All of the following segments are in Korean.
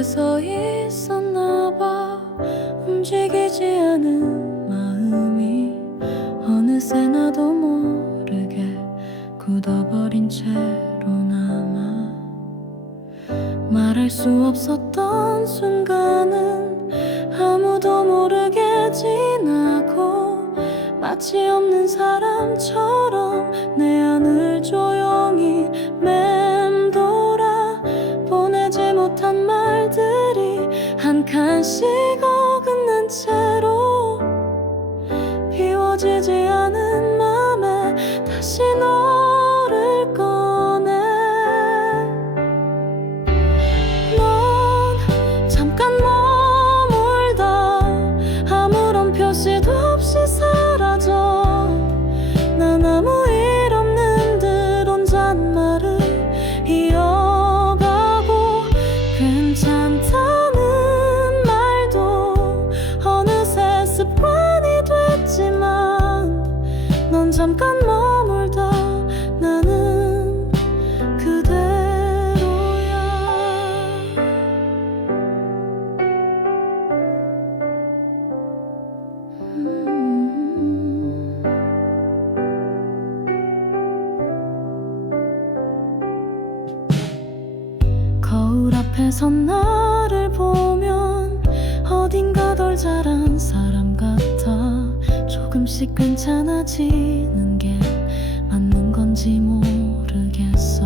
오래 서 있었나 봐. 움직이지 않은 마음이 어느새 나도 모르게 굳어버린 채로 남아. 말할 수 없었던 순간은 아무도 모르게 지나고, 마치 없는 사람처럼 내 안을 조용히 맴돌아. 보내지 못한 말들이 한 칸씩 어긋난 채로 비워지지 않은 맘에 다시 너를 꺼내. 넌 잠깐 머물다 아무런 표시도 없이 사라져. 난 아무 일 없는 듯 혼잣말을 이어가고, 괜찮다는 말도 어느새 습관이 됐지만, 넌 잠깐 머물다 나는 그대로야. 거울 앞에 선 나를 보면 어딘가 덜 자란 사람 같아. 조금씩 괜찮아지는 게 맞는 건지 모르겠어.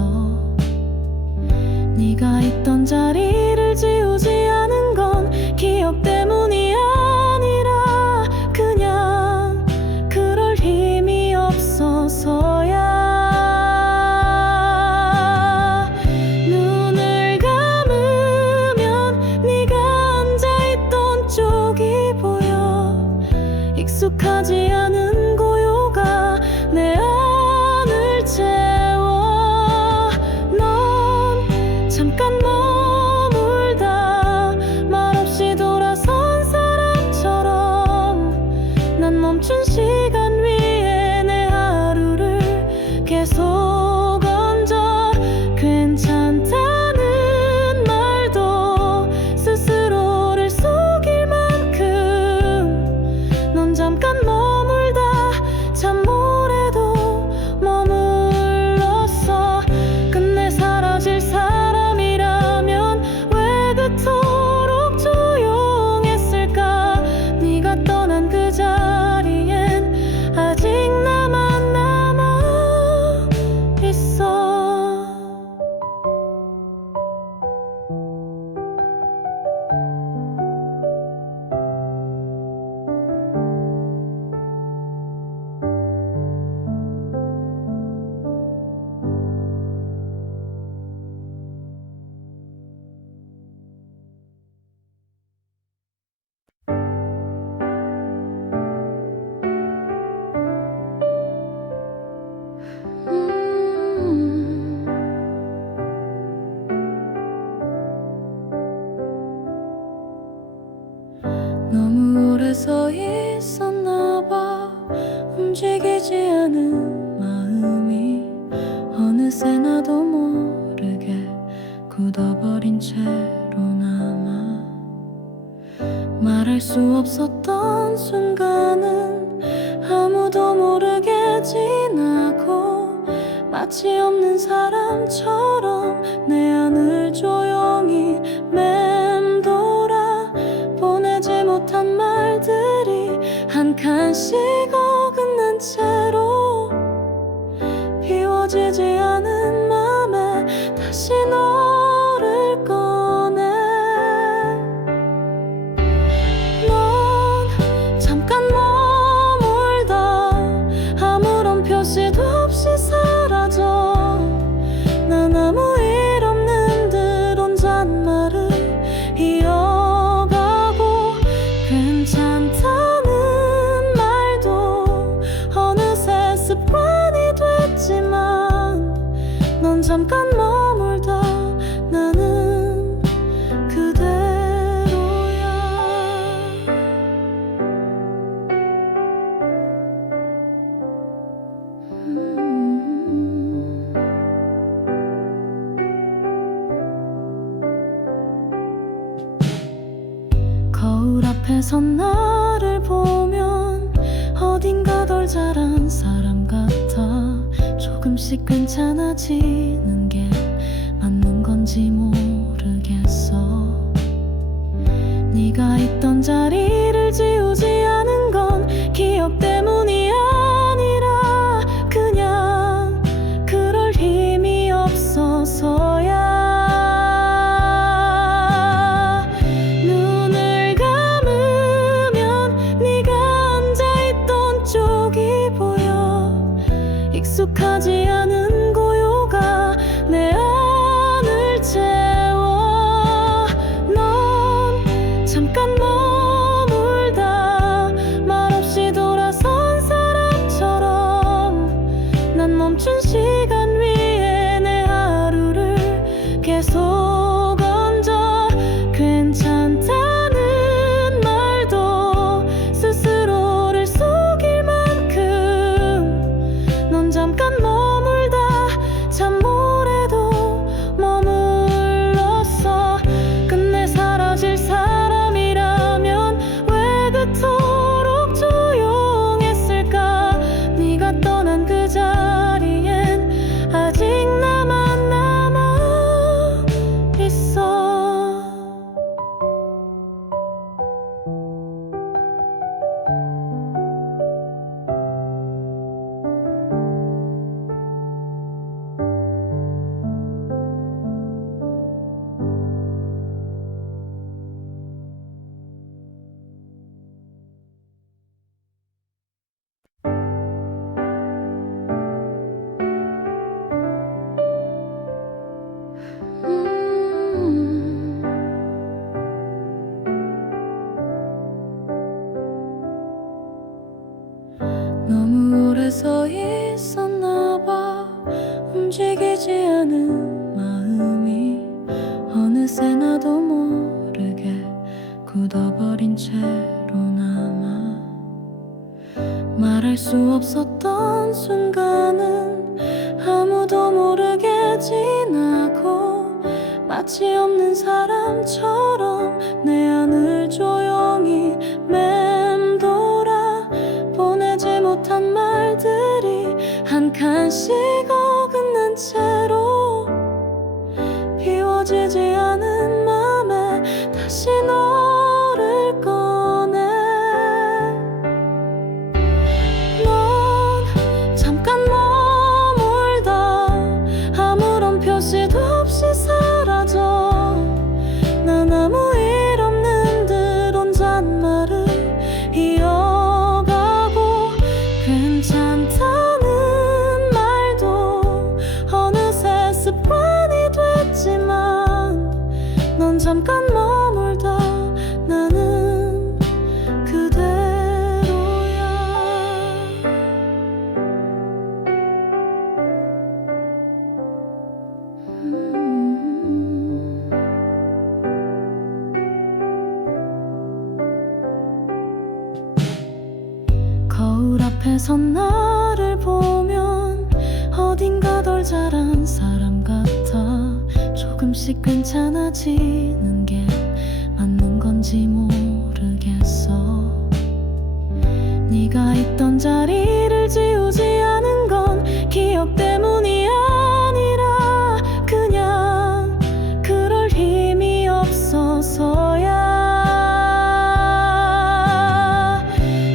네가 있던 자리를 지우지 않은 건 기억 때문이 아니라 그냥 그럴 힘이 없어서야. 눈을 감으면 네가 앉아있던 쪽이 보여. 익숙하지 않은 고요가 내 안을 채워. 넌 잠깐 머물다 말없이 돌아선 사람처럼, 난 멈춘 시간 위에 내 하루를 계속 얹어. 괜찮다는 말도 스스로를 속일 만큼 넌 잠깐 머물다 잠몰에도 머물렀어. 끝내 사라질 사람이라면 왜 그토록 조용했을까. 네가 떠난 그 자리엔 아직 나만 남아 있어. 너무 오래 서 있었나 봐. 움직이지 않은 마음이 어느새 나도 모르게 굳어버린 채로 남아. 말할 수 없었던 순간은 아무도 모르게 지나고, 마치 없는 사람처럼 내 안을 조용히 맴돌아. 보내지 못한 말들이 한 칸씩 어긋난 채로 비워지지 않은 맘에 다시 너를 꺼내. 넌 잠깐 머물다 아무런 표시도 없이 사라져. 난 아무 일 없는 듯 혼잣말을 이어가고, 괜찮다는 말도 앞에 선 나를 보면 어딘가 덜 자란 사람 같아. 조금씩 괜찮아지는 게 맞는 건지 모르겠어. 네가 있던 자리를 지우지 않은 건 기억 때문이 아니라 그냥 그럴 힘이 없어서야. 눈을 감으면 네가 앉아있던 쪽이 보여. 익숙하지 않은 고요가 내 안을 채워. 넌 잠깐 머물다 말없이 돌아선 사람처럼 난 멈춘 시간 위에 내 하루를 계속 얹어. 괜찮다는 말도 스스로를 속일 만큼 넌 잠깐 머물다 참 오래도 머물렀어. 끝내 사라질 사람이라면 왜 그토록 조용했을까. 네가 떠난 그 자리엔 아직 나만 남아있어. 너무 오래 서 있었나 봐. 움직이지 않은 마음이 어느새 나도 모르게 굳어버린 채로 남아. 말할 수 없었던 순간은 아무도 모르게 지나고 마치 없는 사람처럼 내 안을 조용히 맴돌아. 보내지 못한 말들이 한 칸씩 어긋난 채로 비워지지 않은 맘에 다시 너를 꺼내. 넌 잠깐 머물다 아무런 표시도 없이 사라져. 난 아무 일 없는 듯 혼잣말을 이어가고. 괜찮다는 말도 어느새 습관이 됐지만 넌 잠깐 머물다 나는 그대로야. 거울 앞에 선 나를 보면 어딘가 덜 자란 사람 같아. 조금씩 괜찮아지는 게 맞는 건지 모르겠어. 네가 있던 자리를 지우지 않은 건 기억 때문이 아니라 그냥 그럴 힘이 없어서야.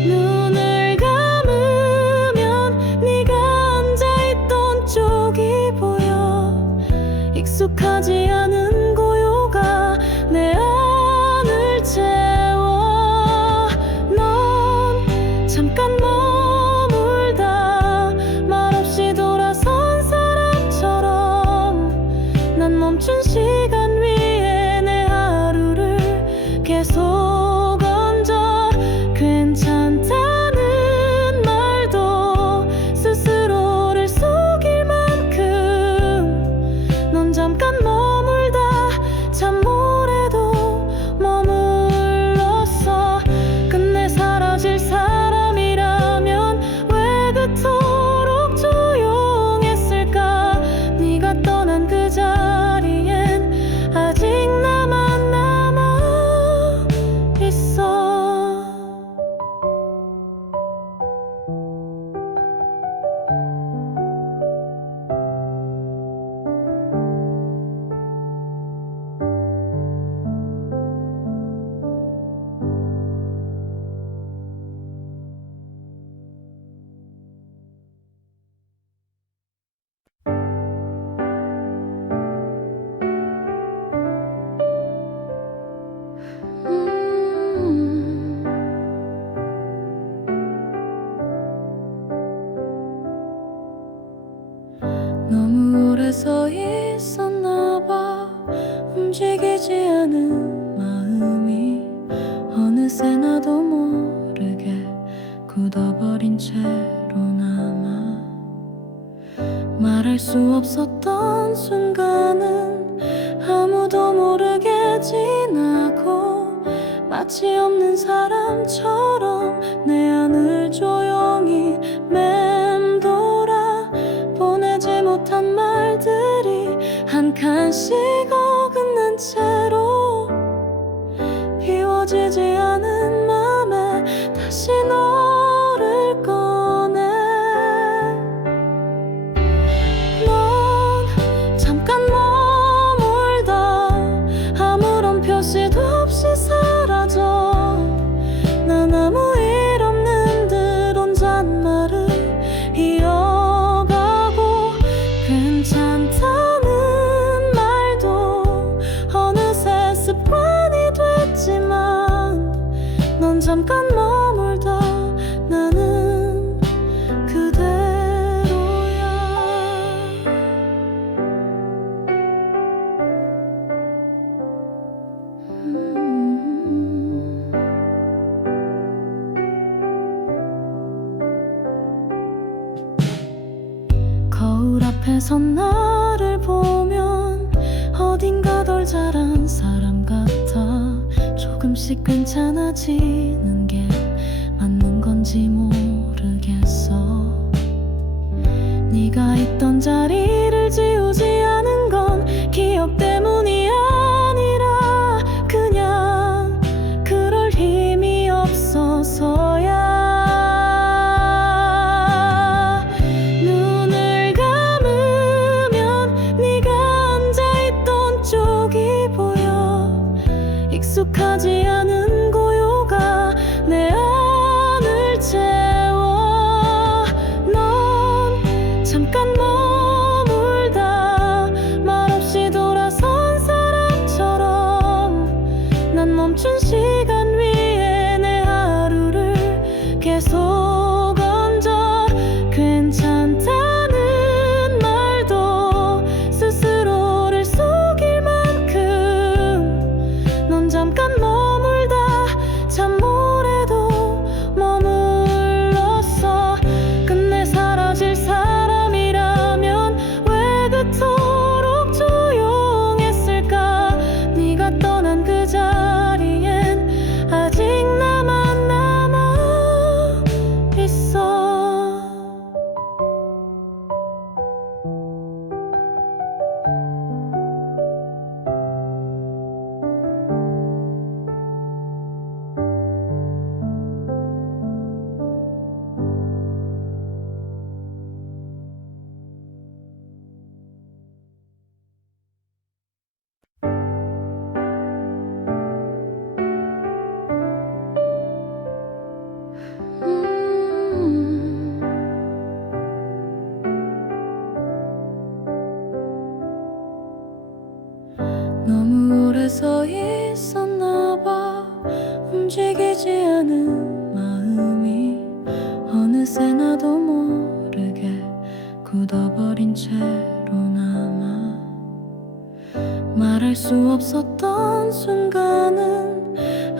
눈을 감으면 네가 앉아있던 쪽이 보여. 익숙하지 않은 고요가 굳어버린 채로 남아. 말할 수 없었던 순간은 아무도 모르게 지나고, 마치 없는 사람처럼 내 안을 조용히 맴돌아. 보내지 못한 말들이 한 칸씩 어긋난 채로 비워지지 않은 맘에 다시 너를 꺼내. 넌 잠깐 머물다 아무런 표시도 없이 사라져. 난 아무 일 없는 듯 혼잣말을 이어가고, 괜찮다는 말도 어느새 습관이 됐지만, 넌 잠깐 머물다 나는 그대로야. 거울 앞에 선 나를 보면 어딘가 덜 자란 사람 같아. 조금씩 괜찮아지는 게 맞는 건지 모르겠어. 네가 있던 자리를 지우지 않은 건 기억 때문이 아니라 그냥 그럴 힘이 없어서야. 눈을 감으면 네가 앉아있던 쪽이 보여. 익숙하지 않은 고요가 내 안을 채워. 넌 잠깐 머물다 말없이 돌아선 사람처럼, 난 멈춘 시간 위에 내 하루를 계속 얹어. 괜찮다는 말도 스스로를 속일 만큼 넌 잠깐 머물다 잠몰에도 머물렀어. 끝내 사라질 사람이라면 왜 그토록 조용했을까. 네가 떠난 그 자리엔 아직 나만 남아 있어. 너무 오래 서 있었나 봐. 움직이지 않은 마음이 어느새 나도 모르게 굳어버린 채로 남아. 말할 수 없었던 순간은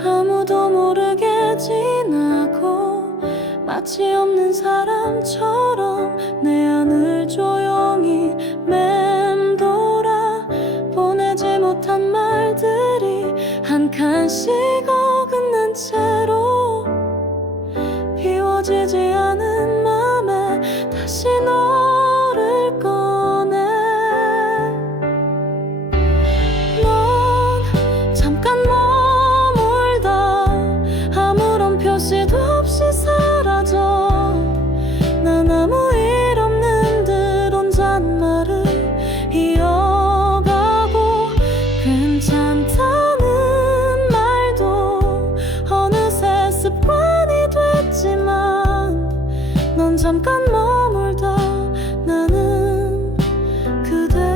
아무도 모르게 지나고, 마치 없는 사람처럼 내 안을 조용히 맴돌아. 보내지 못한 말들이 한 칸씩 어긋난 채로 비워지지 않은 맘에 다시 너를 꺼내. 넌 잠깐 머물다 아무런 표시도 없이 사라져. 난 아무 일 없는 듯 혼잣말을 이어가고, 괜찮다는 말도 어느새 습관이 됐지만, 넌 잠깐 머물다 나는 그대로야.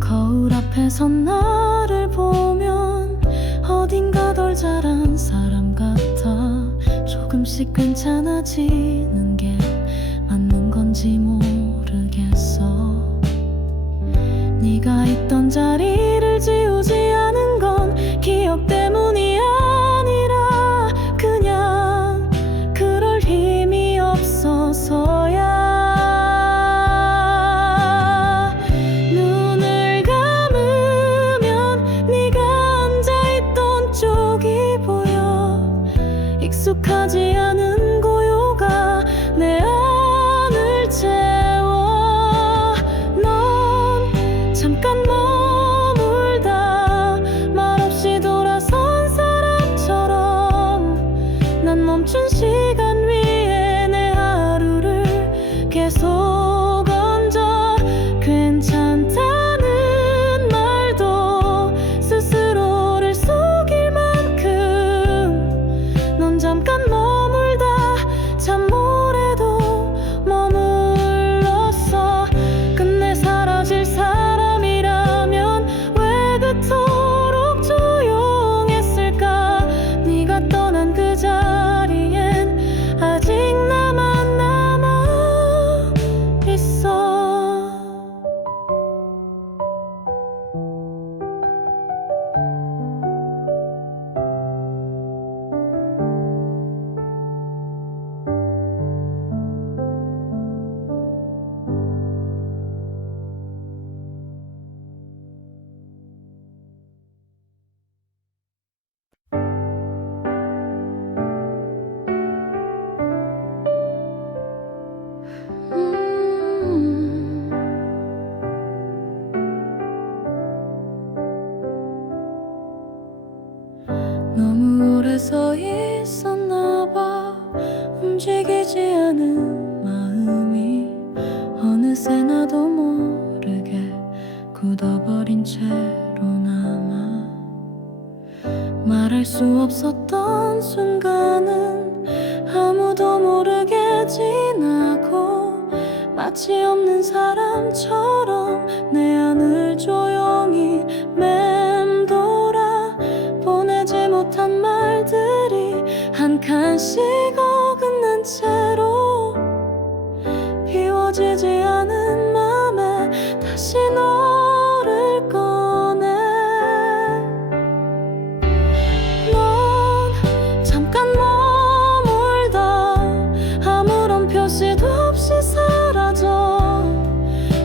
거울 앞에 선 나를 보면 어딘가 덜 자란 사람 같아. 조금씩 조금씩 괜찮아지는 게 맞는 건지 모르겠어. 네가 있던 자리를 지우지 않은 건 기억 때문이 아니라 그냥 그럴 힘이 없어서야. 눈을 감으면 네가 앉아있던 쪽이 보여. 익숙하지 않은 고요가 내 안을 채워. 넌 잠깐 머물다 말없이 돌아선 사람처럼 난 멈춘 시간 위에 내 하루를 계속 얹어. 괜찮다는 말도 스스로를 속일 만큼 넌 잠깐 머물다 잠모래도 머물렀어. 끝내 사라질 사람이라면 왜 그토록 조용했을까. 네가 떠난 그 자리엔 아직 나만 남아있어. 너무 오래 서 있었나 봐. 움직이지 않은 마음이 어느새 나도 모르게 굳어버린 채로 남아. 말할 수 없었던 순간은 아무도 모르게 지나고 마치 없는 사람처럼 내 안을 조용히 맴돌아. 보내지 못한 말들이 한 칸씩 어긋난 채로 비워지지 않은 맘에 다시 너를 꺼내. 넌 잠깐 머물다 아무런 표시도 없이 사라져.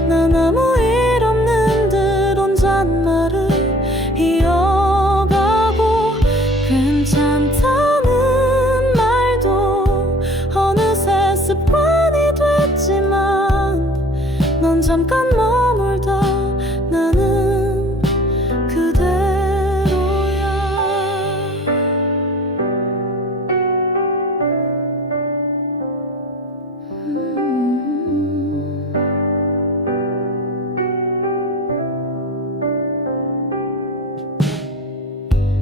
난 아무 일 없는 듯 혼잣말을 이어가고. 괜찮다는 말도 어느새 습관이 됐지만 넌 잠깐 머물다 나는 그대로야.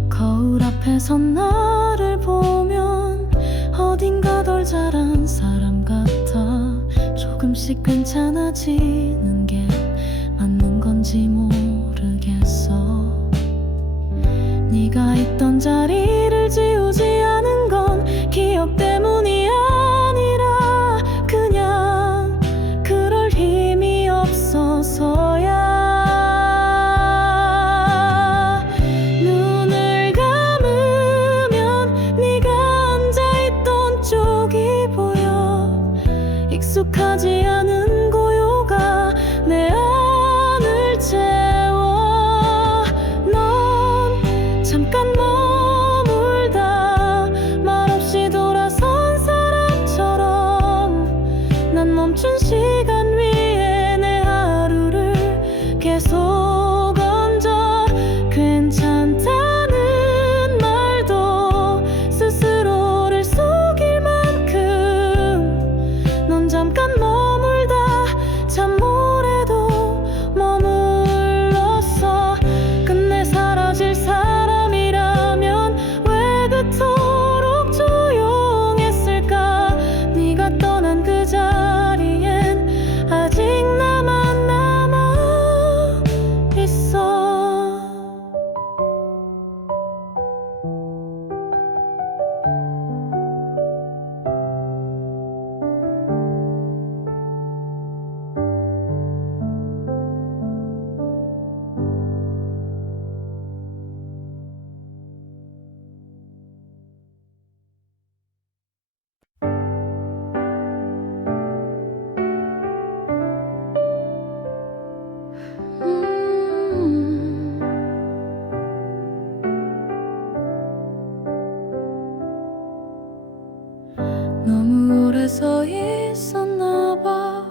거울 앞에 선 나를 보면 어딘가 덜 자란 사람 같아. 조금씩 괜찮아지는 게 맞는 건지 모르겠어. 네가 있던 자리를 지우지 않은 건 기억 때문이 아니라 그냥 그럴 힘이 없어서야. 눈을 감으면 네가 앉아있던 쪽이 보여. 익숙하지 않은 고요가 내 안을 채워. 넌 잠깐 머물다 말없이 돌아선 사람 오래 서 있었나 봐.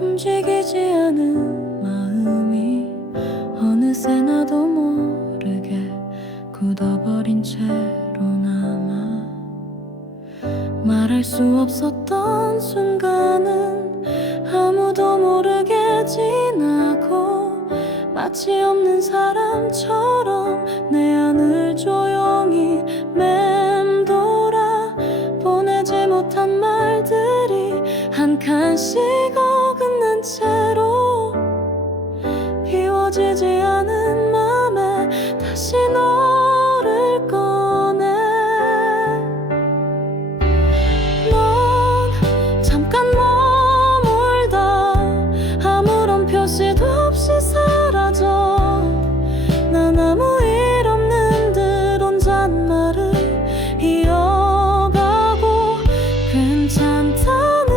움직이지 않은 마음이 어느새 나도 모르게 굳어버린 채로 남아. 말할 수 없었던 순간은 아무도 모르게 지나고, 마치 없는 사람처럼 내 안을 조용히 맴돌아. 보내지 못한 말들이 한 칸씩 어긋난 채로 비워지지 않은 맘에 다시 너를 꺼내. 넌 잠깐 머물다 아무런 표시도 없이 사라져. 난 아무 일 없는 듯 혼잣말을 이어가고, 괜찮다는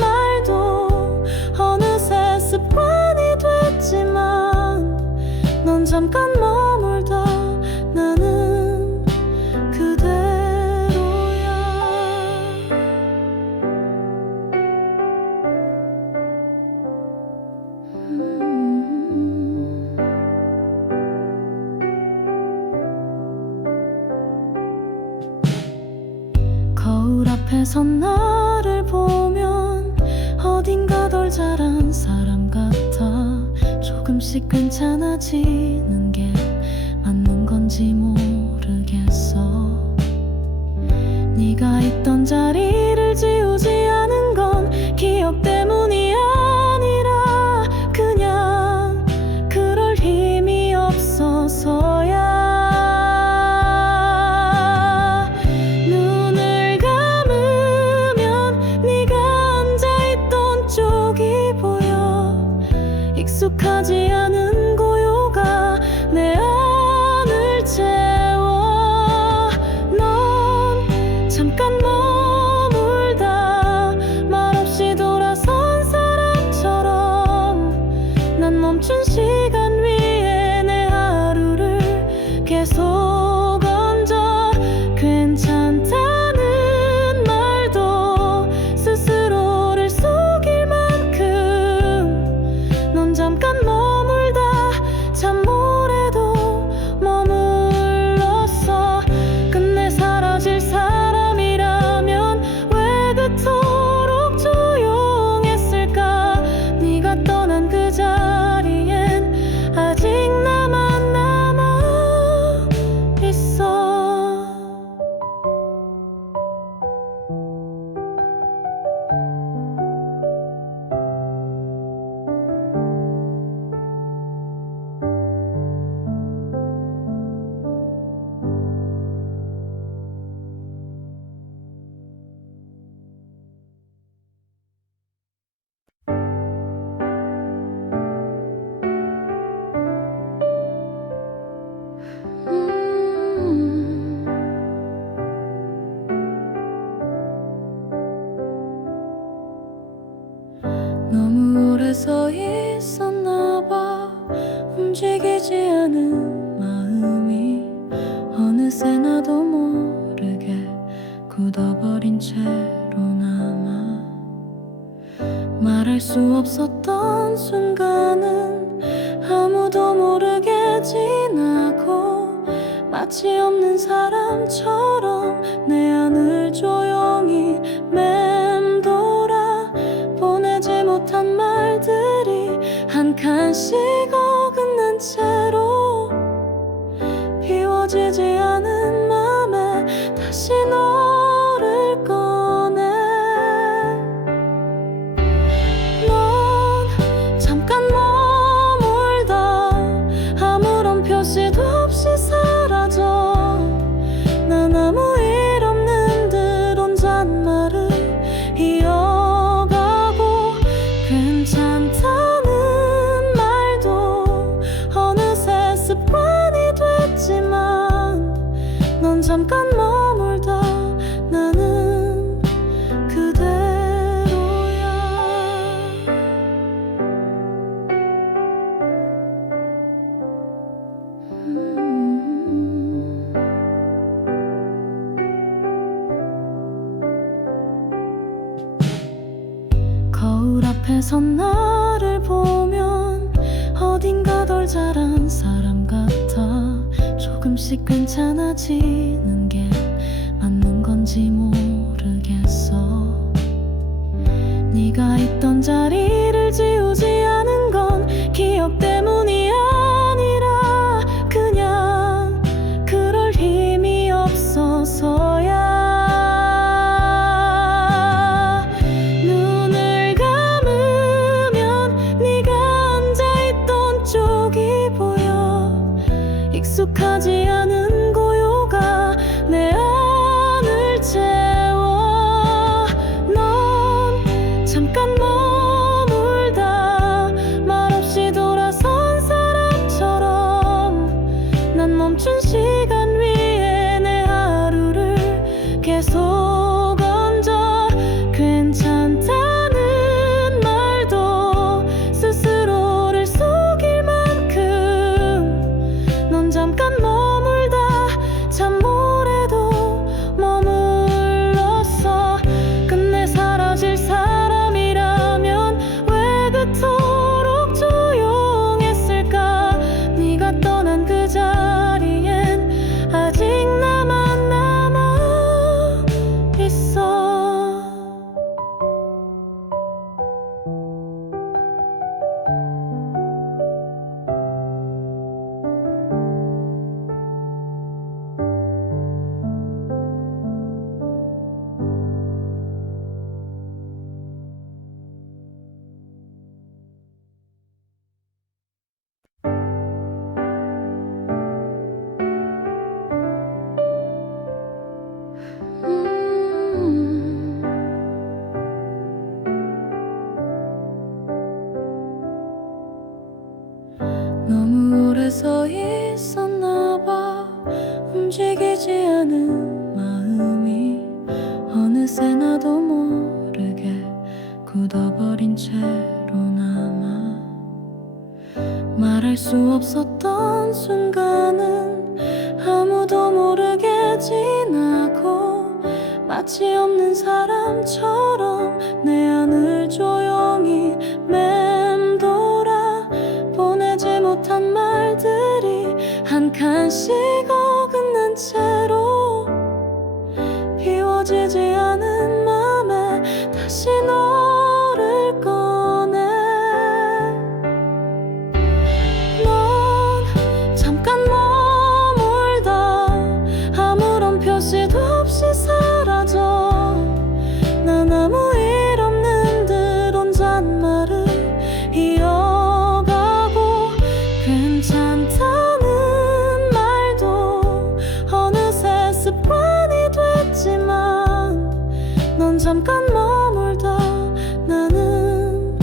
말도 어느새 습관이 됐지만, 넌 잠깐 머물다 나는 그대로야. 거울 앞에 선 나를 보면 어딘가 덜 자란 사람 같아. 조금씩 괜찮아지는 게 맞는 건지 모르겠어. 네가 있던 자리를 지우지 않은 건 기억 때문이 아니라 그냥 그럴 힘이 없어서야. 눈을 감으면 네가 앉아있던 쪽이 보여. 익숙하지 않은 고요가 내 안을 채워. 넌 잠깐 머물다 말없이 돌아선 사람처럼, 난 멈춘 시간 위에 내 하루를 계속 얹어. 괜찮다는 말도 스스로를 속일 만큼 넌 잠깐 머물다 잠몰에도 머물렀어. 끝내 사라질 사람이라면 왜 그토록 조용했을까. 네가 떠난 그 자리엔 아직 나만 남아 있어. 너무 오래 서 있었나 봐. 움직이지 않은 마음이 어느새 나도 모르게 굳어버린 채로 남아. 말할 수 없었던 순간은 아무도 모르게 지나고, 마치 없는 사람처럼 내 안을 조용히 맴돌아. 보내지 못한 말들이 한 칸씩 어긋난 채로 비워지지 않은 맘에 다시 너를 꺼내. 넌 잠깐 머물다 아무런 표시도 없이 사라져. 난 아무 일 없는 듯 혼잣말을 이어가고, 괜찮다는 말도 어느새 습관이 됐지만, 넌 잠깐 머물다 나는 그대로야. 선 나를 보면 어딘가 덜 자란 사람 같아. 조금씩 괜찮아지는 게 맞는 건지 모르겠어. 네가 있던 자리를 지우지 않은 건 기억 때문이 아니라 그냥 그럴 힘이 없어서야. 눈을 감으면 네가 앉아있던 쪽이 보여. 익숙하지 않은 고요가 내 안을 채워. 넌 잠깐 머물다 말없이 돌아선 사람처럼 난 멈춘 시간 위에 내 하루를 계속 얹어. 괜찮다는 말도 스스로를 속일 만큼 넌 잠깐 머물다 잠모래도 머물렀어. 끝내 사라질 사람이라면 왜 그토록 조용했을까. 네가 떠난 그 자리엔 아직 나만 남아있어. 너무 오래 서 있었나 봐. 움직이지 않은 마음이 어느새 나도 모르게 굳어버린 채로 남아. 말할 수 없었던 순간은 아무도 모르게 지나고 마치 없는 사람처럼 내 안을 조용히 맴돌아. 보내지 못한 말들이 한 칸씩 어긋난 채로 비워지지 않은 맘에 다시 너를 꺼내. 넌 잠깐 머물다 아무런 표시도 없이 사라져. 난 아무 일 없는 듯 혼잣말을 이어가고. 괜찮다는 말도 어느새 습관이 됐지만 넌 잠깐 머물다 나는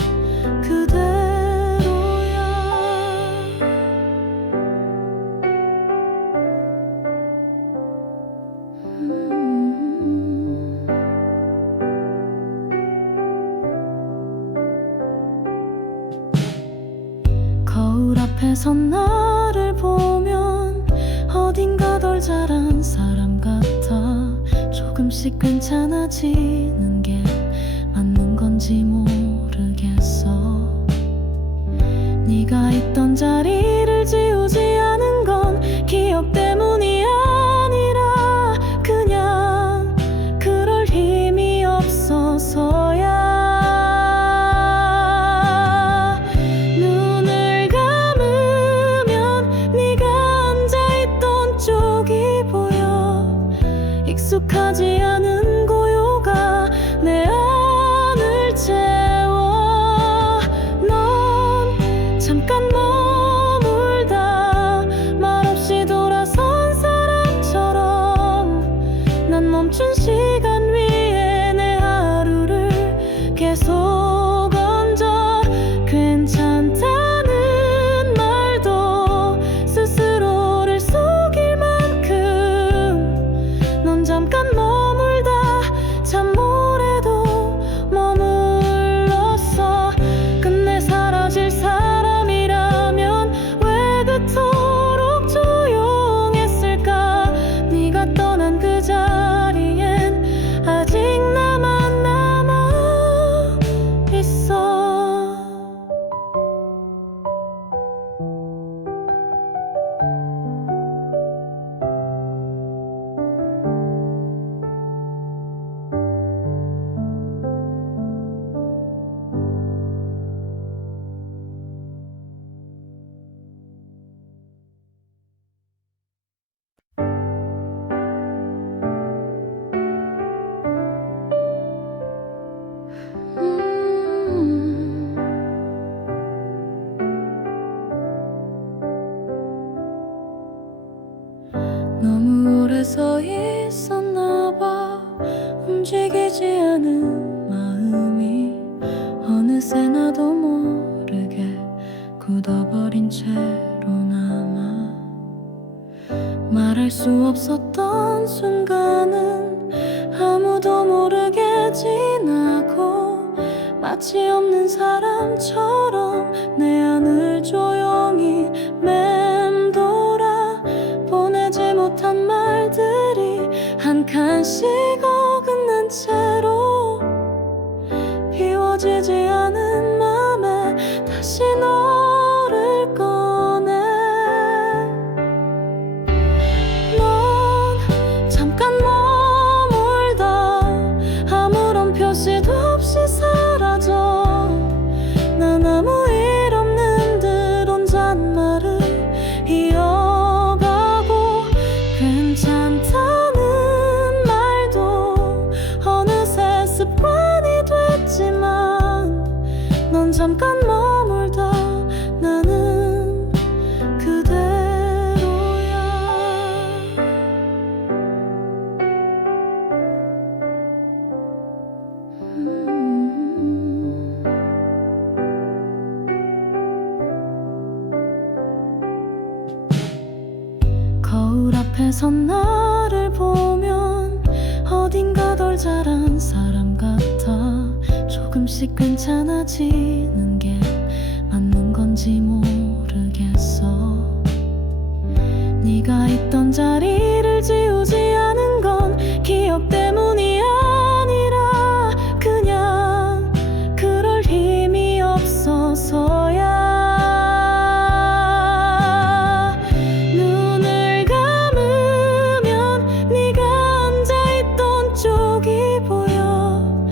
그대로야. 거울 앞에 선 나를 보면 어딘가 덜 자란 사람 같아. 조금씩 괜찮아지는 게 맞는 건지 모르겠어. 네가 있던 자리를 지우지 않은 건 기억 때문이 아니라 그냥 그럴 힘이 없어서야. 눈을 감으면 네가 앉아있던 쪽이 보여. 익숙하지 않은 고요가 내 안을 채워. 넌 잠깐 머물다 말없이 돌아선 사람처럼 난 멈춘 시간 위에 내 하루를 계속 얹어. 괜찮다는 말도 스스로를 속일 만큼 넌 잠깐 머물다 잠모래도 머물렀어. 끝내 사라질 사람이라면 왜 그토록 조용했을까. 네가 떠난 그 자리엔 오래 서 있었나 봐. 움직이지 않은 마음이 어느새 나도 모르게 굳어버린 채로 남아. 말할 수 없었던 순간은 아무도 모르게 지나고, 마치 없는 사람처럼 내 안을 조용히 맴돌아. 보내지 못한 말들이 한 칸씩 어긋난 채로 비워지지 않은 맘에 다시 너를 꺼내. 넌 잠깐 머물다 아무런 표시도 없이 사라져. 난 아무 일 없는 듯 혼잣말을 이어가고, 괜찮다는 말도 어느새 습관이 됐지만, 넌 잠깐 머물다 나는 그대로야. 거울 앞에 선 나를 보면 어딘가 덜 자란 사람 같아. 조금씩 괜찮아지는 게 맞는 건지 모르겠어. 네가 있던 자리를 지우지 않은 건 기억 때문이 아니라 그냥 그럴 힘이 없어서야. 눈을 감으면 네가 앉아있던 쪽이 보여.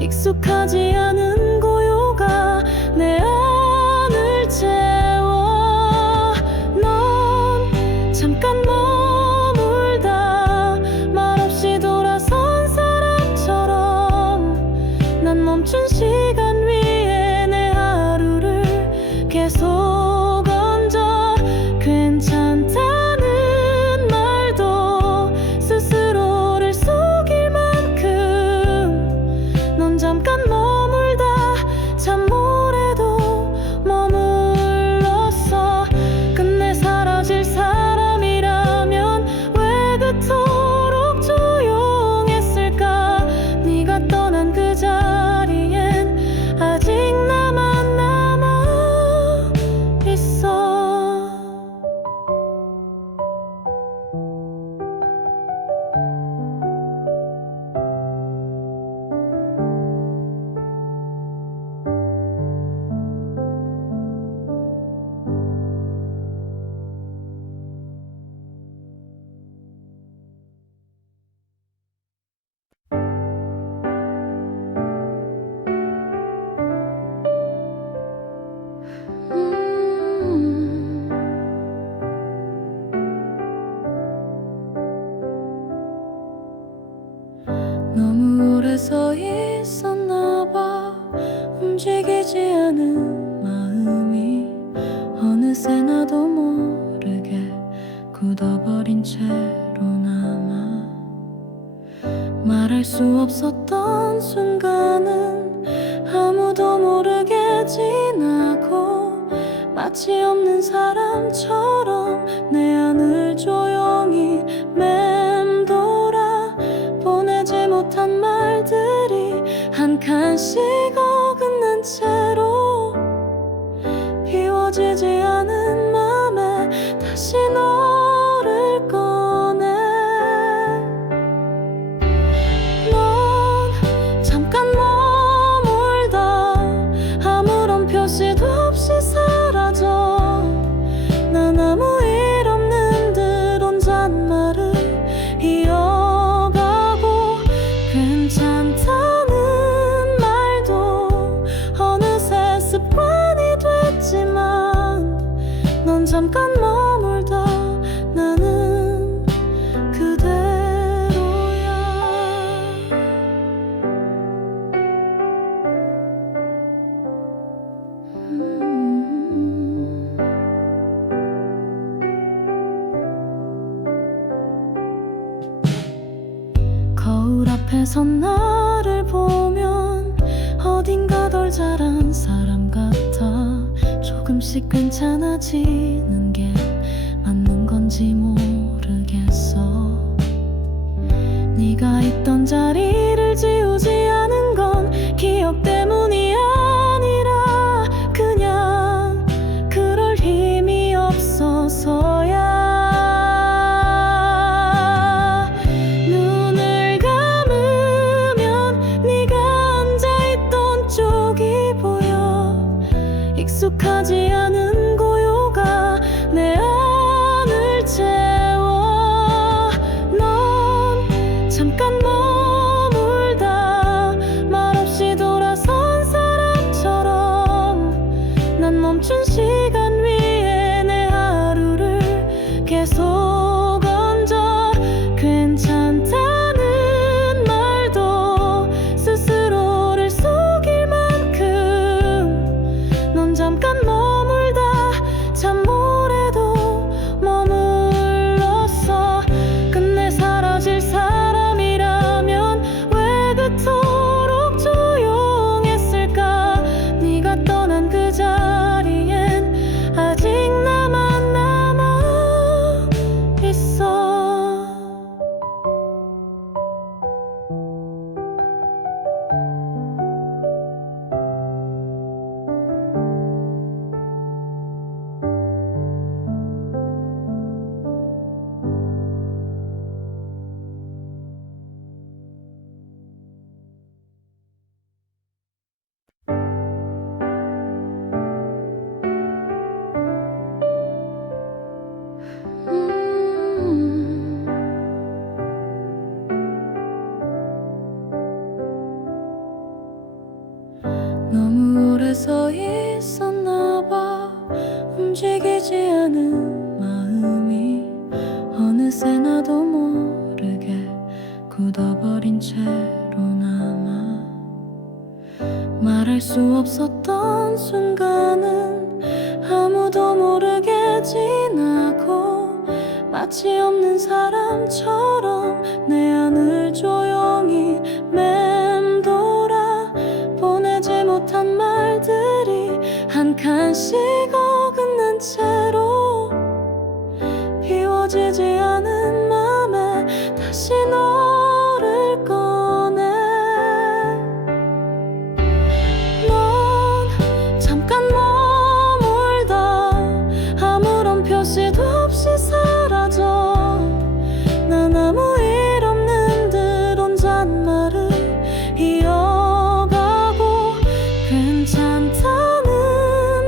익숙하지 않은 고요가 내 안을 채워. 넌 잠깐 머물다 말없이 돌아선 사람처럼, 난 멈춘 시간 위에 내 하루를 계속 얹어. 괜찮다는 말도 스스로를 속일 만큼 넌 잠깐 머물다 잠몰에도 머물렀어. 끝내 사라질 사람이라면 왜 그토록 조용했을까. 네가 떠난 그 자리엔 아직 나만 남아 있어. 너무 오래 서 있었나 봐. 움직이지 않은 마음이 어느새 나도 모르게 굳어버린 채로 남아. 말할 수 없었던 순간은 아무도 모르게 지나고, 마치 없는 사람처럼 내 안을 조용히 맴돌아. 보내지 못한 말들이 한 칸씩 어긋난 채로 비워지지 않은 맘에 다시 너를 꺼내. 넌 잠깐 머물다 아무런 표시도 없이 사라져. 난 아무 일 없는 듯 앞에선 나를 보면 어딘가 덜 자란 사람 같아. 조금씩 괜찮아지는 게 맞는 건지 모르겠어. 네가 있던 자리를 지우지 않은 건 기억 때문이 아니라 그냥 그럴 힘이 없어서야. 눈을 감으면 네가 앉아있던 쪽이 보여. 익숙하지 않은 고요가 내 안을 채워. 넌 잠깐 머물다 말없이 돌아선 사람처럼 난 멈춘 시간 위에 내 하루를 계속 얹어. 괜찮다는 말도 스스로를 속일 만큼 넌 잠깐 머물다 참 오래도 머물렀어. 끝내 사라질 사람이라면 왜 그토록 조용했을까. 네가 떠난 그 자리엔 아직 나만 남아있어. 너무 오래 서 있었나 봐. 움직이지 않은 마음이 어느새 나도 모르게 굳어버린 채로 남아. 말할 수 없었던 순간은 아무도 모르게 지나고 마치 없는 사람처럼 내 안을 조용히 맴돌아. 보내지 못한 말들이 한 칸씩 어긋난 채로 비워지지 않은 맘에 다시 너를 꺼내. 넌 잠깐 머물다 아무런 표시도 없이 사라져. 난 아무 일 없는 듯 혼잣말을 이어가고. 괜찮다는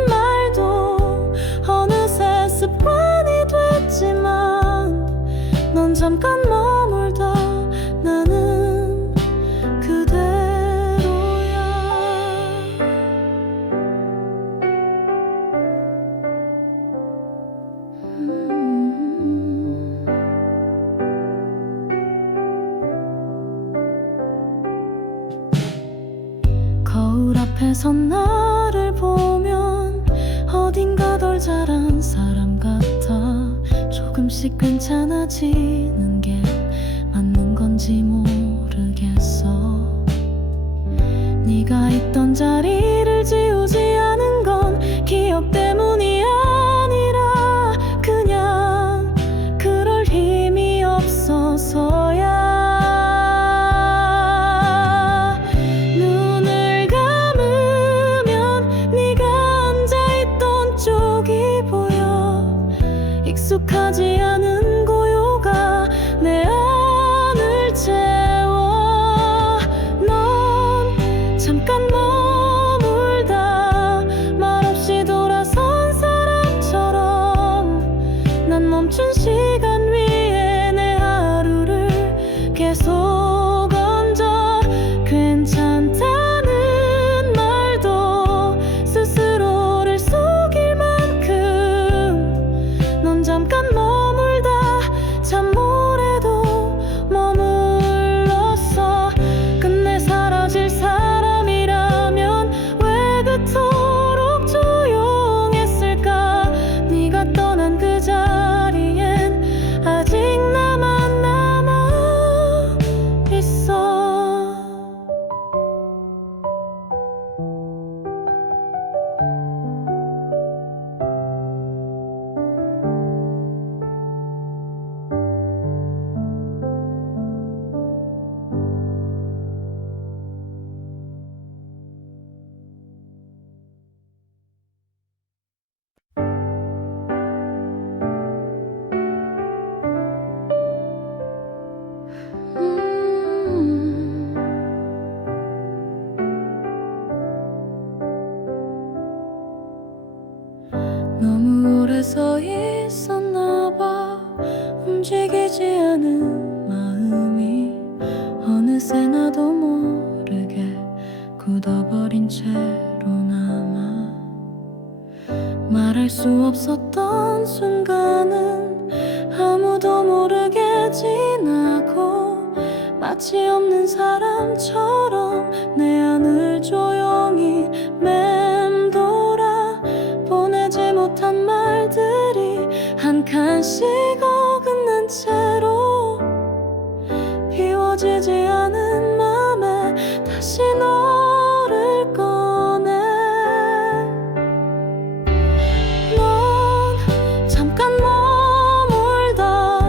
말도 어느새 습관이 됐지만 넌 잠깐 머물다 나는 그대로야. 거울 앞에선 나를 보면 어딘가 덜 자란 사람 같아. 조금씩 괜찮아지는 게 맞는 건지 모르겠어. 네가 있던 자리를 지우지 않은 건 기억 때문이 아니라 그냥 그럴 힘이 없어서야. 눈을 감으면 네가 앉아있던 쪽이 보여. 익숙하지 않은 고요가 내 안을 채워. 넌 잠깐 머물다 움직이지 않은 마음이 어느새 나도 모르게 굳어버린 채로 남아. 말할 수 없었던 순간은 아무도 모르게 지나고, 마치 없는 사람처럼 내 안을 조용히 맴돌아. 보내지 못한 말들이 한 칸씩 어긋난 채로 비워지지 않은 맘에 다시 너를 꺼내. 넌 잠깐 머물다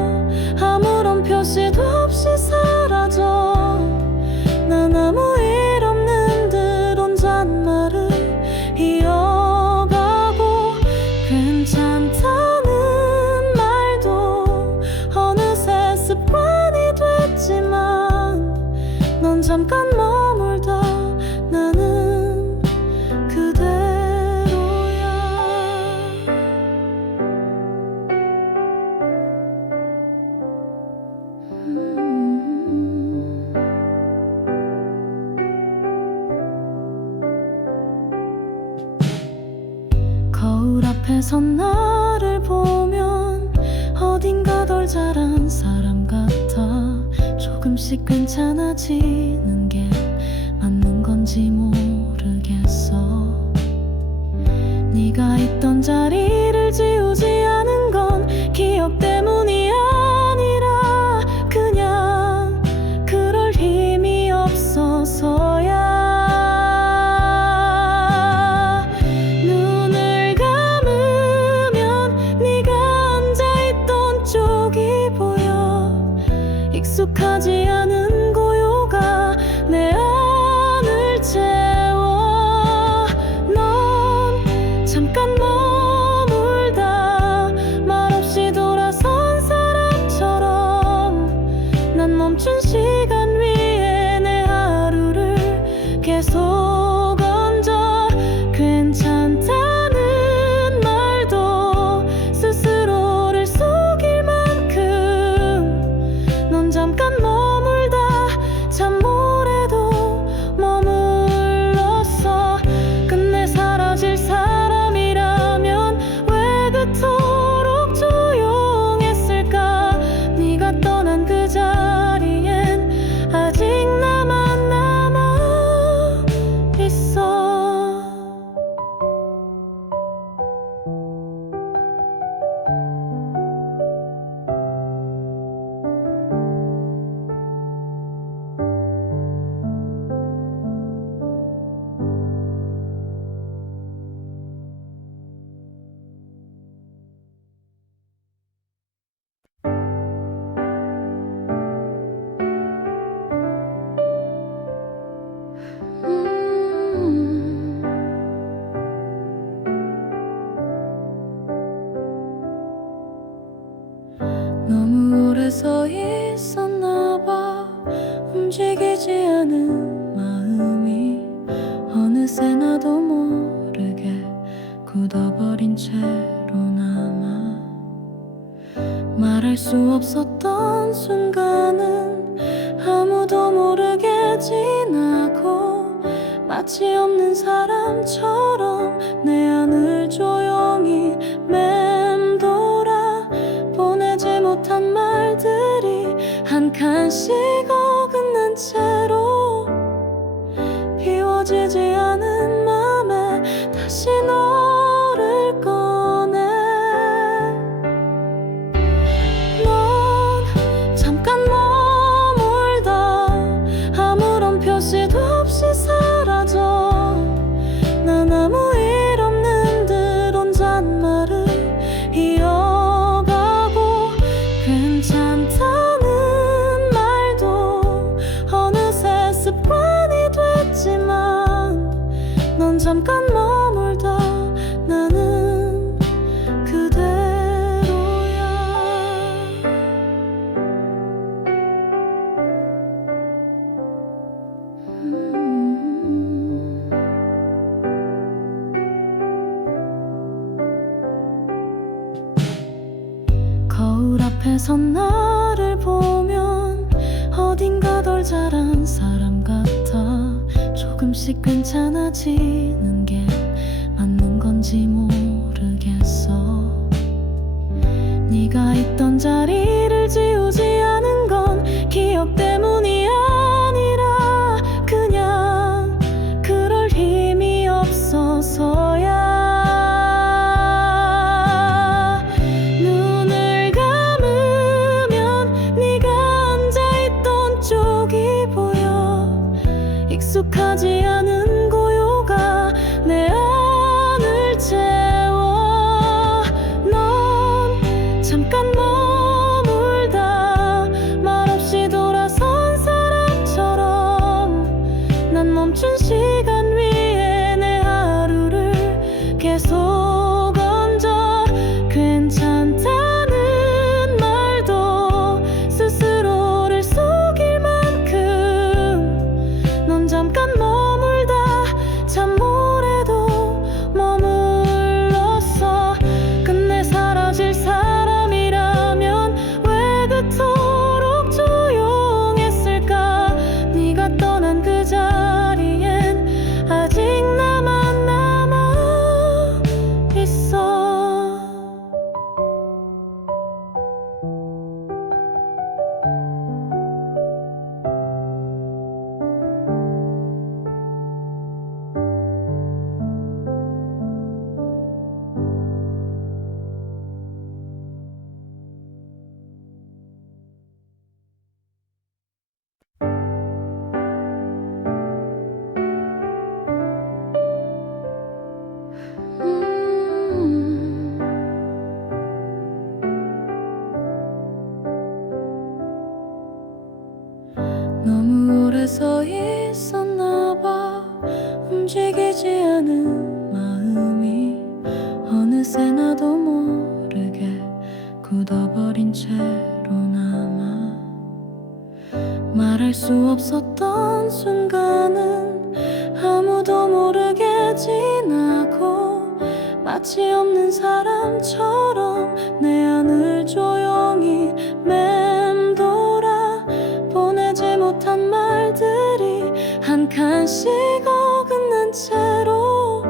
아무런 표시도 없이 사라져. 난 아무 일 없는 듯 혼잣말을 이어가고, 괜찮다는 말도 어느새 습관이 됐지만, 넌 잠깐 머물다 나는 그대로야. 거울 앞에 선 나를 보면 어딘가 덜 자란 사람 같아. 조금씩 괜찮아지는 게 맞는 건지 모르겠어. 네가 있던 자리를 지우지 않은 건 기억 때문이 아니라 그냥 그럴 힘이 없어서야. 눈을 감으면 네가 앉아있던 쪽이 보여. 익숙하지 않은 고요가 내 안을 채워. 넌 잠깐 머물다 말없이 돌아선 사람처럼, 난 멈춘 시간 위에 내 하루를 계속 얹어. 괜찮다는 말도 스스로를 속일 만큼 넌 잠깐 머물다 잠몰에도 머물렀어. 끝내 사라질 사람이라면 왜 그토록 조용했을까. 네가 떠난 그 자리엔 아직 나만 남아 있어. 너무 오래 서 있었나 봐. 움직이지 않은 마음이 어느새 나도 모르게 굳어버린 채로 남아. 말할 수 없었던 순간은 아무도 모르게 지나고, 마치 없는 사람처럼 내 안을 조용히 맴돌아. 보내지 못한 말들이 한 칸씩 어긋난 채로 비워지지 않은 맘에 다시 너를 꺼내. 넌 잠깐 머물다 아무런 표시도 없이 사라져. 난 아무 일 없는 듯 혼잣말을 이어가고, 괜찮다는 말도 어느새 습관이 됐지만, 넌 잠깐 머물다 나는 그대로야. 거울 앞에 선 나를 조금씩 괜찮아지는 게 맞는 건지 모르겠어. 네가 있던 자리를 지우지 않은 건 기억 때문이 아니라 그냥 그럴 힘이 없어서야. 눈을 감으면 네가 앉아있던 쪽이 보여. 익숙하지 않은 고요가 내 안을 채워. 넌 잠깐 머물다 말없이 돌아선 사람처럼 난 멈춘 시간 위에 내 하루를 계속 얹어. 괜찮다는 말도 스스로를 속일 만큼 넌 잠깐 머물다 참 오래도 머물렀어. 끝내 사라질 사람이라면 왜 그토록 조용했을까. 네가 떠난 그 자리엔 아직 나만 남아있어. 너무 오래 서 있었나 봐. 움직이지 않은 마음이 어느새 나도 모르게 굳어버린 채로 남아. 말할 수 없었던 순간은 아무도 모르게 지나고 마치 없는 사람처럼 내 안을 조용히 맴돌아. 보내지 못한 말들이 한 칸씩 어긋난 채로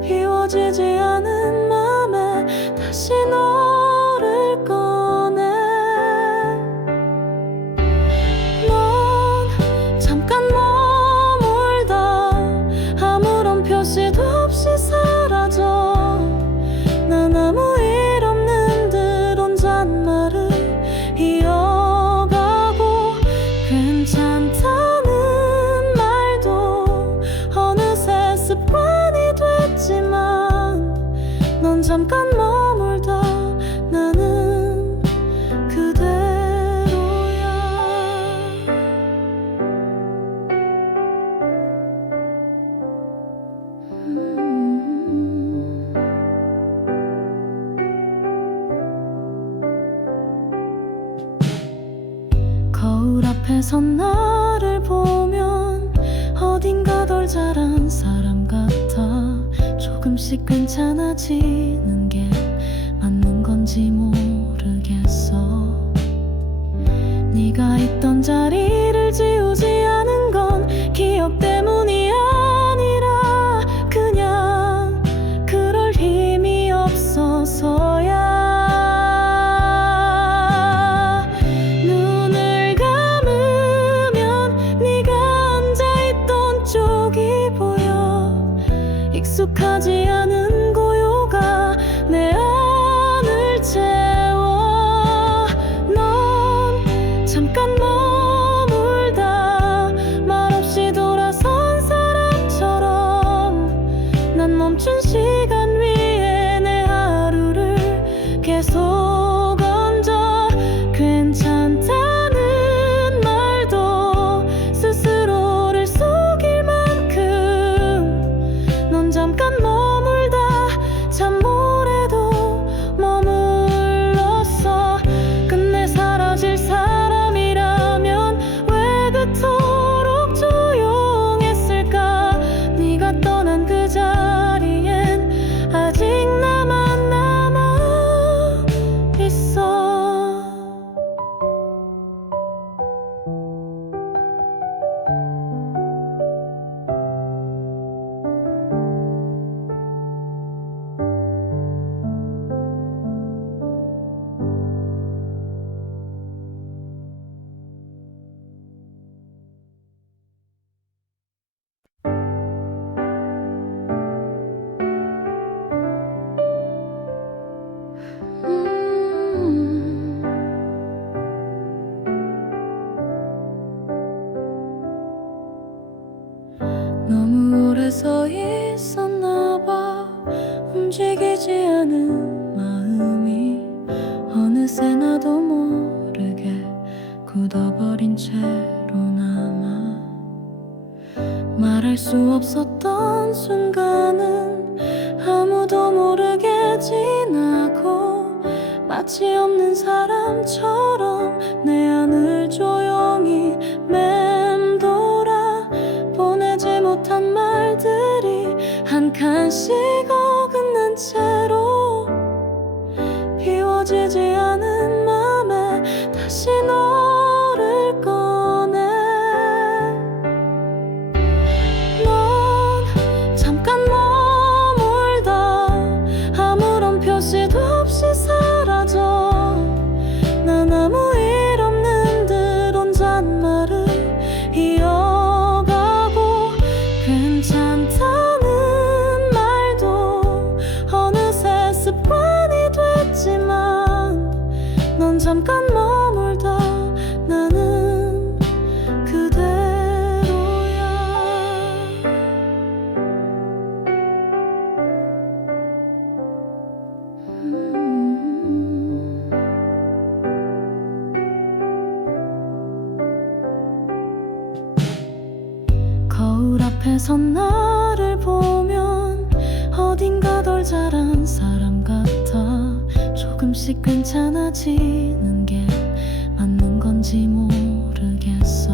비워지지 않은 맘에 다시 너를 꺼내. 넌 잠깐 머물다 아무런 표시도 없이 사라져. 난 아무 일 없는 듯 혼잣말을 이어가고. 괜찮다는 말도 어느새 습관이 됐지만 넌 잠깐 머물다 나는 그대로야. 거울 앞에 선 나를 보면 어딘가 덜 자란 사람 같아. 조금씩 괜찮아지는 게 맞는 건지 모르겠어. 네가 있던 자리를 지우지 않은 건 기억 때문이 아니라 그냥 그럴 힘이 없어서야. 눈을 감으면 네가 앉아있던 쪽이 보여. 익숙하지 않은 고요가 내 안을 채워. 넌 잠깐 머물다 수 없었던 순간은 아무도 모르게 지나고 마치 없는 사람처럼 내 안을 조용히 맴돌아 보내지 못한 말들이 한 칸씩 어긋난 채로 비워지지 않은 맘에 다시 너를 꺼내. 넌 잠깐 머물다 아무런 표시도 없이 사라져. 난 아무 일 없는 듯 혼잣말을 이어가고 괜찮다는 말도 어느새 습관이 됐지만 넌 잠깐 머물다 나는 그대로야. 거울 앞에 선 나를 보면 어딘가 덜 자란 사람 같아. 조금씩 괜찮아지는 게 맞는 건지 모르겠어.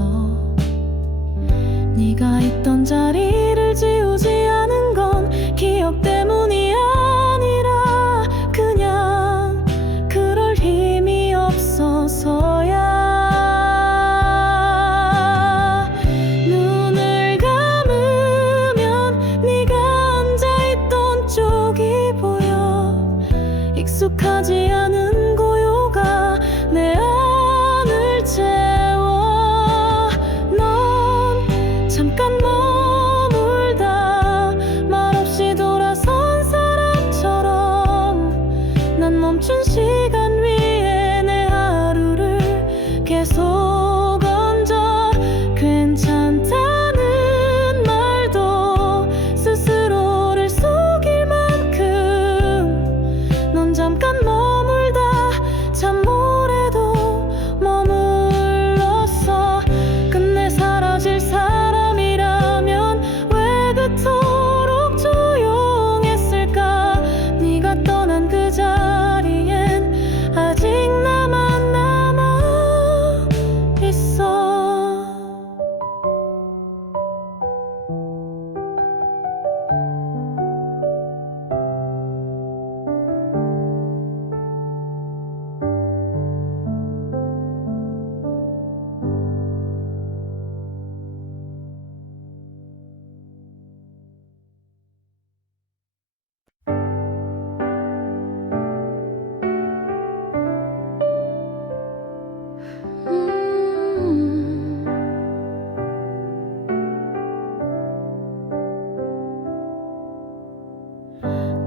네가 있던 자리를 지우지 않은 건 기억 때문이 아니라 그냥 그럴 힘이 없어서야. 눈을 감으면 네가 앉아있던 쪽이 보여. 익숙하지 않은 고요가 내 안을 채워. 넌 잠깐 머물다 말없이 돌아선 사람처럼 난 멈춘 시간 위에 내 하루를 계속 얹어. 괜찮다는 말도 스스로를 속일 만큼 넌 잠깐 머물다 잠몰에도 머물렀어. 끝내 사라질 사람이라면 왜 그토록 조용했을까. 네가 떠난 그 자리엔 아직 나만 남아있어.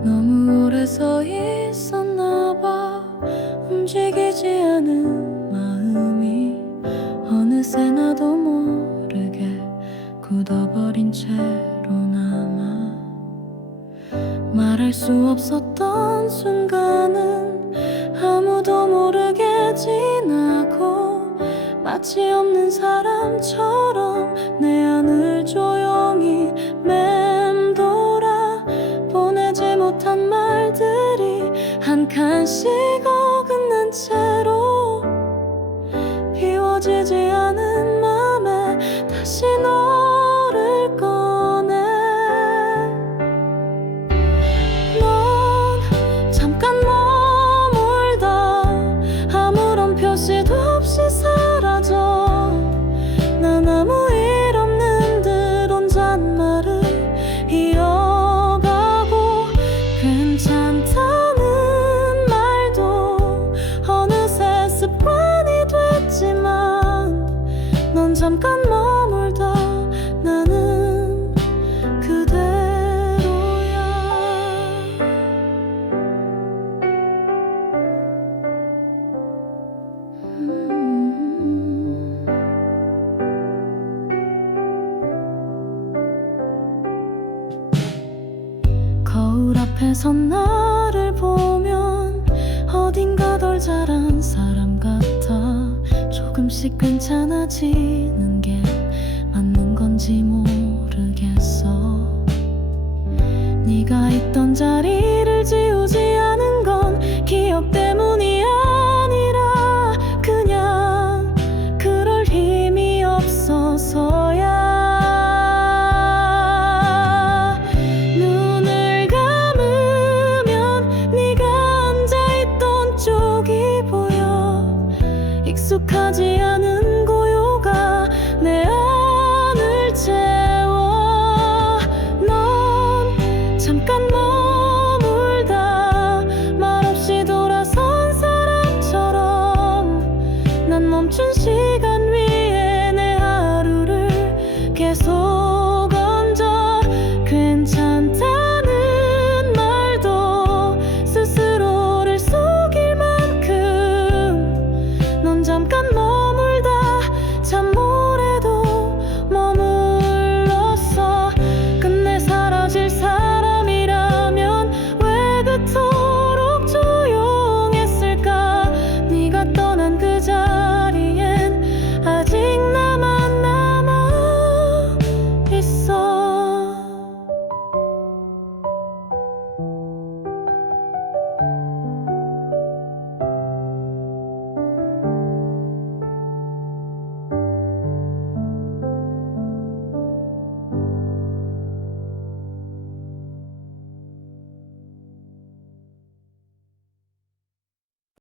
너무 오래 서 있었나 봐. 움직이지 않은 마음이 어느새 나도 모르게 굳어버린 채로 남아. 말할 수 없었던 순간은 아무도 모르게 지나고 마치 없는 사람처럼 내 안을 조용히 맴돌아 보내지 못한 말들이 한 칸씩 어긋난 채로 비워지지 않은 맘에 다시 너를 꺼내. 넌 잠깐 머물다 아무런 표시도 없이 사라져. 난 아무 일 없는 듯 혼잣말을 이어가고 괜찮다는 말도 어느새 습관이 됐지만 넌 잠깐 머물다 나는 그대로야. 거울 앞에 선 나를 보면 어딘가 덜 자란 사람 같아. 조금씩 괜찮아지는 게 맞는 건지 모르겠어. 네가 있던 자리를 지우지 않은 건 기억 때문이 아니라 그냥 그럴 힘이 없어서야. 눈을 감으면 네가 앉아있던 쪽이 보여. 익숙하지 않은 고요가 내 안을 채워. 넌 잠깐 머물다 말없이 돌아선 사람처럼 난 멈춘 시간 위에 내 하루를 계속 얹어. 괜찮다는 말도 스스로를 속일 만큼 넌 잠깐